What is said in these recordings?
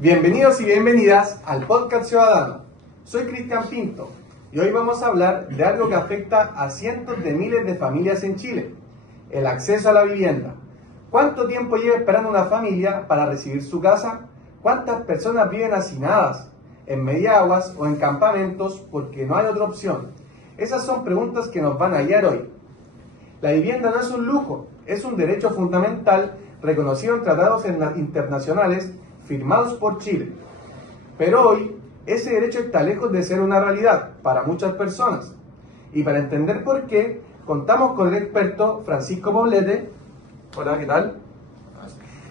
Bienvenidos y bienvenidas al Podcast Ciudadano. Soy Cristian Pinto y hoy vamos a hablar de algo que afecta a cientos de miles de familias en Chile: el acceso a la vivienda. ¿Cuánto tiempo lleva esperando una familia para recibir su casa? ¿Cuántas personas viven hacinadas en mediaguas o en campamentos porque no hay otra opción? Esas son preguntas que nos van a guiar hoy. La vivienda no es un lujo, es un derecho fundamental reconocido en tratados internacionales firmados por Chile. Pero hoy, ese derecho está lejos de ser una realidad para muchas personas. Y para entender por qué, contamos con el experto Francisco Poblete. Hola, ¿qué tal?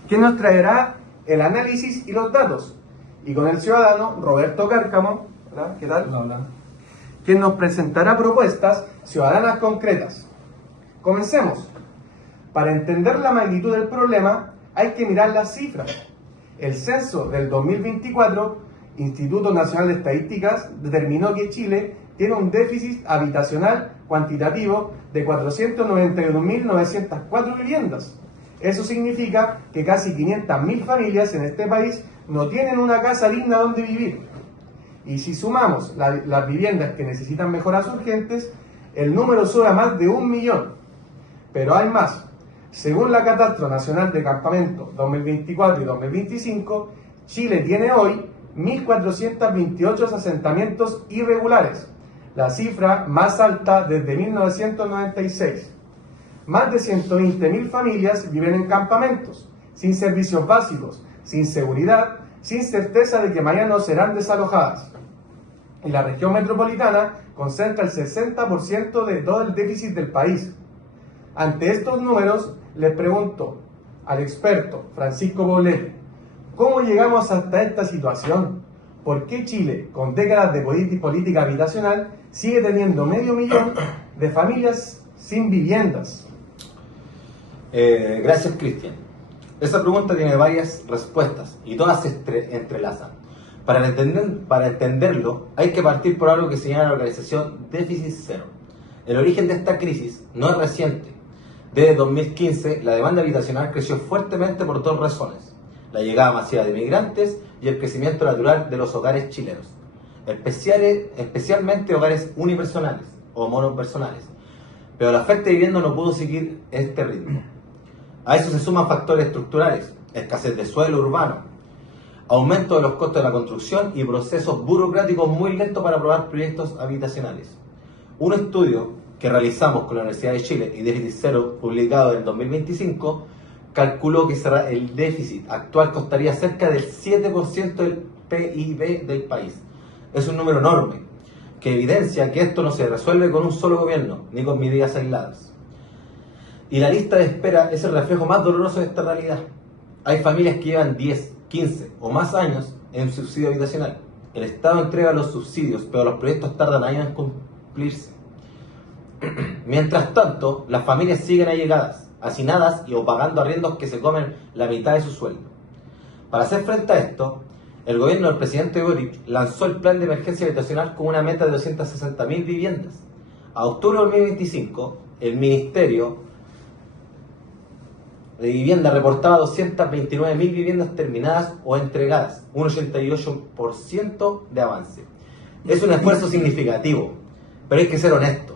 Quien nos traerá el análisis y los datos. Y con el ciudadano Roberto Cárcamo. Hola, ¿qué tal? Hola. Quien nos presentará propuestas ciudadanas concretas. Comencemos. Para entender la magnitud del problema, hay que mirar las cifras. El censo del 2024, Instituto Nacional de Estadísticas, determinó que Chile tiene un déficit habitacional cuantitativo de 491.904 viviendas. Eso significa que casi 500.000 familias en este país no tienen una casa digna donde vivir. Y si sumamos las viviendas que necesitan mejoras urgentes, el número sube a más de 1 millón. Pero hay más. Según la Catastro Nacional de Campamentos 2024 y 2025, Chile tiene hoy 1.428 asentamientos irregulares, la cifra más alta desde 1996. Más de 120.000 familias viven en campamentos, sin servicios básicos, sin seguridad, sin certeza de que mañana serán desalojadas. Y la región metropolitana concentra el 60% de todo el déficit del país. Ante estos números, les pregunto al experto Francisco Poblete, ¿cómo llegamos hasta esta situación? ¿Por qué Chile, con décadas de política habitacional, sigue teniendo 500.000 de familias sin viviendas? Gracias, Cristian. Esa pregunta tiene varias respuestas y todas se entrelazan. Para entenderlo, hay que partir por algo que señala la organización Déficit Cero. El origen de esta crisis no es reciente. Desde 2015, la demanda habitacional creció fuertemente por dos razones: la llegada masiva de migrantes y el crecimiento natural de los hogares chilenos, especialmente hogares unipersonales o monopersonales. Pero la oferta de vivienda no pudo seguir este ritmo. A eso se suman factores estructurales: escasez de suelo urbano, aumento de los costos de la construcción y procesos burocráticos muy lentos para aprobar proyectos habitacionales. Un estudio que realizamos con la Universidad de Chile y Déficit Cero, publicado en 2025, calculó que el déficit actual costaría cerca del 7% del PIB del país. Es un número enorme, que evidencia que esto no se resuelve con un solo gobierno, ni con medidas aisladas. Y la lista de espera es el reflejo más doloroso de esta realidad. Hay familias que llevan 10, 15 o más años en subsidio habitacional. El Estado entrega los subsidios, pero los proyectos tardan años en cumplirse. Mientras tanto, las familias siguen allegadas, hacinadas y o pagando arriendos que se comen la mitad de su sueldo. Para hacer frente a esto, el gobierno del presidente Boric lanzó el plan de emergencia habitacional con una meta de 260.000 viviendas. A octubre de 2025, el Ministerio de Vivienda reportaba 229.000 viviendas terminadas o entregadas, un 88% de avance. Es un esfuerzo significativo, pero hay que ser honesto.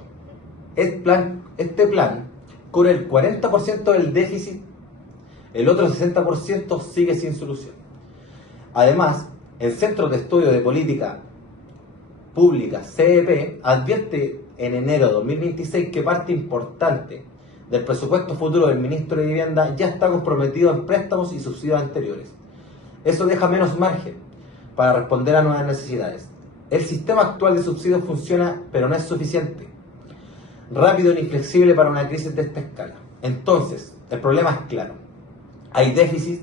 Este plan cubre el 40% del déficit, el otro 60% sigue sin solución. Además, el Centro de Estudio de Política Pública, CEP, advierte en enero de 2026 que parte importante del presupuesto futuro del ministro de Vivienda ya está comprometido en préstamos y subsidios anteriores. Eso deja menos margen para responder a nuevas necesidades. El sistema actual de subsidios funciona, pero no es suficiente, rápido ni flexible para una crisis de esta escala. Entonces, el problema es claro. Hay déficit,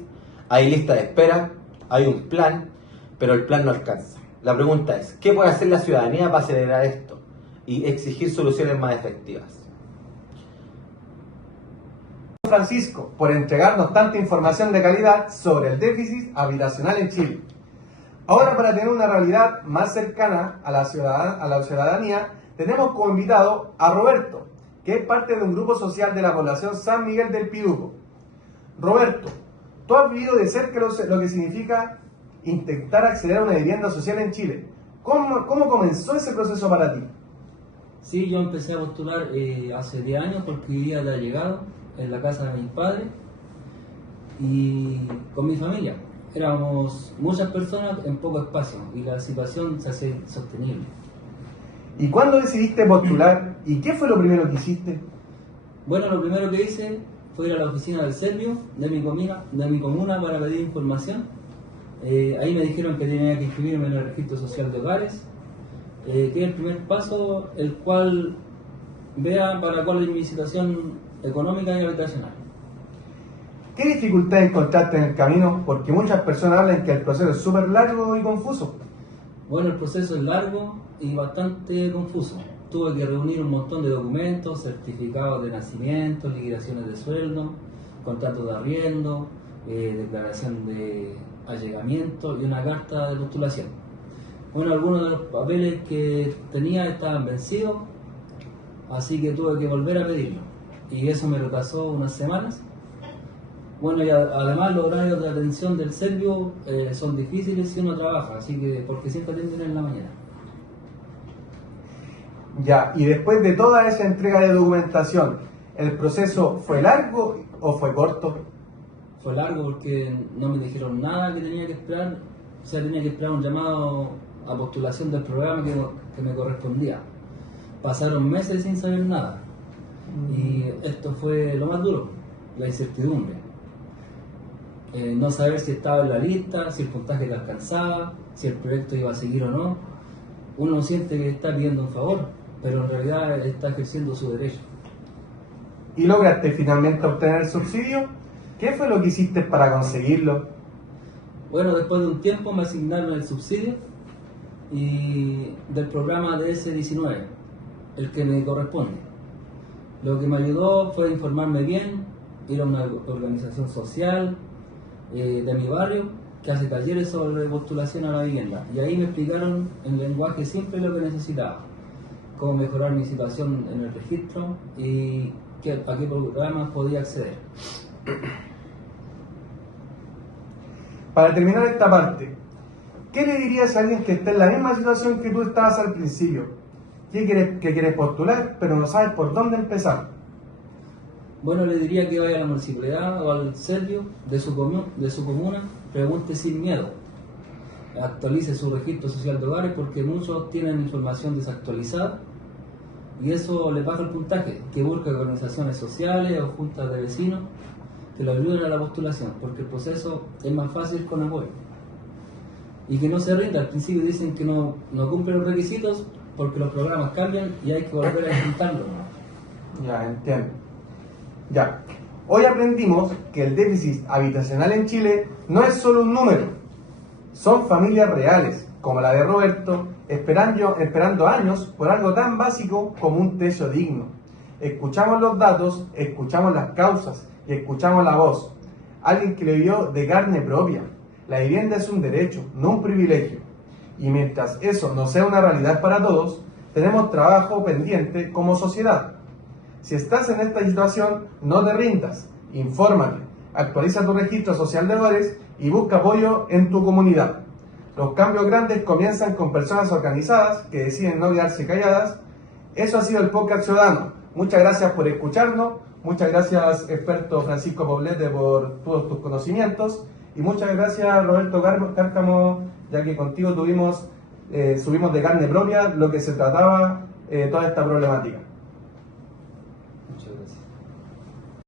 hay lista de espera, hay un plan, pero el plan no alcanza. La pregunta es, ¿qué puede hacer la ciudadanía para acelerar esto y exigir soluciones más efectivas? Francisco, por entregarnos tanta información de calidad sobre el déficit habitacional en Chile. Ahora, para tener una realidad más cercana a la ciudadanía, tenemos como invitado a Roberto, que es parte de un grupo social de la población San Miguel del Piduco. Roberto, tú has vivido de cerca lo que significa intentar acceder a una vivienda social en Chile. ¿Cómo comenzó ese proceso para ti? Sí, yo empecé a postular hace 10 años porque vivía de allegado en la casa de mis padres y con mi familia. Éramos muchas personas en poco espacio y la situación se hace insostenible. ¿Y cuándo decidiste postular? ¿Y qué fue lo primero que hiciste? Bueno, lo primero que hice fue ir a la oficina del Servio de mi comuna para pedir información. Ahí me dijeron que tenía que inscribirme en el registro social de hogares, que es el primer paso, el cual vea para cuál es mi situación económica y habitacional. ¿Qué dificultades encontraste en el camino? Porque muchas personas hablan que el proceso es súper largo y confuso. Bueno, el proceso es largo y bastante confuso. Tuve que reunir un montón de documentos, certificados de nacimiento, liquidaciones de sueldo, contratos de arriendo, declaración de allegamiento y una carta de postulación. Bueno, algunos de los papeles que tenía estaban vencidos, así que tuve que volver a pedirlo. Y eso me retrasó unas semanas. Bueno, y además los horarios de atención del Servio son difíciles si uno trabaja, así que porque siempre atienden en la mañana. Ya, y después de toda esa entrega de documentación, ¿el proceso fue largo o fue corto? Fue largo porque no me dijeron nada que tenía que esperar, o sea, tenía que esperar un llamado a postulación del programa que me correspondía. Pasaron meses sin saber nada y esto fue lo más duro, la incertidumbre. No saber si estaba en la lista, si el puntaje te alcanzaba, si el proyecto iba a seguir o no. Uno siente que está pidiendo un favor, pero en realidad está ejerciendo su derecho. ¿Y lograste finalmente obtener el subsidio? ¿Qué fue lo que hiciste para conseguirlo? Bueno, después de un tiempo me asignaron el subsidio y del programa DS-19, el que me corresponde. Lo que me ayudó fue informarme bien, ir a una organización social de mi barrio que hace talleres sobre postulación a la vivienda, y ahí me explicaron en lenguaje simple lo que necesitaba, cómo mejorar mi situación en el registro y a qué programas podía acceder. Para terminar esta parte, ¿qué le dirías a alguien que está en la misma situación que tú estabas al principio? Que quieres postular, pero no sabes por dónde empezar. Bueno, le diría que vaya a la municipalidad o al Servio de su comuna, pregunte sin miedo, actualice su registro social de hogares porque muchos tienen información desactualizada y eso le baja el puntaje, que busque organizaciones sociales o juntas de vecinos que lo ayuden a la postulación, porque el proceso es más fácil con apoyo. Y que no se rinda, al principio dicen que no cumplen los requisitos porque los programas cambian y hay que volver a intentarlo. Ya, entiendo. Ya, hoy aprendimos que el déficit habitacional en Chile no es solo un número, son familias reales, como la de Roberto, esperando años por algo tan básico como un techo digno. Escuchamos los datos, escuchamos las causas y escuchamos la voz. Alguien que le vio de carne propia. La vivienda es un derecho, no un privilegio. Y mientras eso no sea una realidad para todos, tenemos trabajo pendiente como sociedad. Si estás en esta situación, no te rindas, infórmate, actualiza tu registro social de hogares y busca apoyo en tu comunidad. Los cambios grandes comienzan con personas organizadas que deciden no quedarse calladas. Eso ha sido el podcast Ciudadano. Muchas gracias por escucharnos, muchas gracias experto Francisco Poblete por todos tus conocimientos y muchas gracias Roberto Cárcamo, ya que contigo subimos de carne propia lo que se trataba toda esta problemática. Muchas gracias.